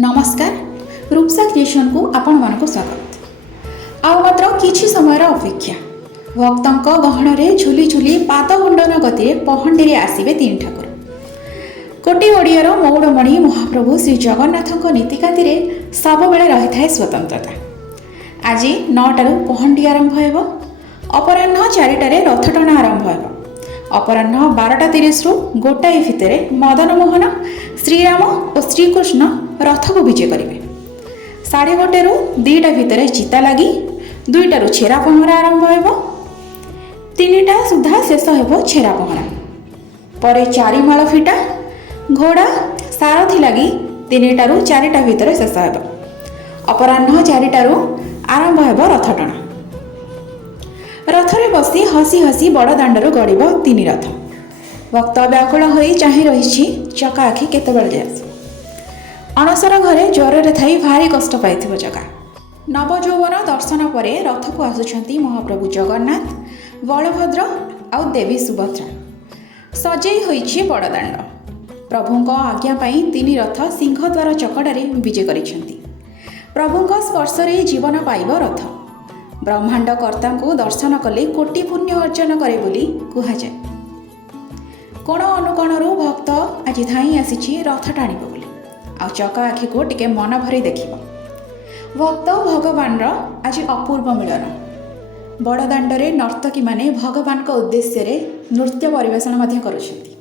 नमस्कार रूपसा क्रिएशन को आपण मानक स्वागत। आउ मात्र किछि समयर अपेक्षा भक्तों गहन रे झुली झुली पाद मुंडन गति पहंडी आसवे तीन ठाकुर। कोटि ओडियार मौड़मणि महाप्रभु श्री जगन्नाथ नीतिकांति सब बेले रही है स्वतंत्रता। आज 9टारू पहंडी आरंभ हो, अपराह 4टारे रथटଣା आरंभ हो, अपराह 12:30 गोटाए भितर मदन मोहन श्रीराम और श्रीकृष्ण रथ को विजय करेंगे। 1:30 2टा भितर चिता लगी, 2टारू छेरा पहरा आरंभ हो, 3टा सुधा शेष हो छेरा पहरा पर 4 माल फिटा घोड़ा सारथी लगी 3टारू 4टा भितर शेष हो, अपराह 4टारू आरंभ हो रथटଣା। रथरे बसी हसी हसी बड़ दाण्डरू गड़ब 3 रथ। भक्त व्याकुल हो चाह रही चका आखि केतबेले जाए। अणसर घरे ज्वर थी भारी कष्ट पाई जगा। नवजौवन दर्शन पर रथ को आसुंच महाप्रभु जगन्नाथ, बलभद्र आउ देवी सुभद्रा। सजई होइछि बड़ दाण्ड। प्रभुंक आज्ञा पाई 3 रथ सिंहद्वार चकड़े विजय करिसेंति। प्रभुंक स्पर्शरे जीवन पाइब रथ। ब्रह्मांड कर्ता को दर्शन कले कोटि पुण्य अर्जन करे बोली कहुए। कोण अनुकोणरू भक्त आज धाई आसी रथ टाणिब बोली आ चका आखि को टिके मन भरी देखिब। भक्त भगवान आज अपूर्व मिलन। बड़ दाण्डरे नर्तकी माने भगवान उद्देश्य नृत्य परिवेषण करुछंती।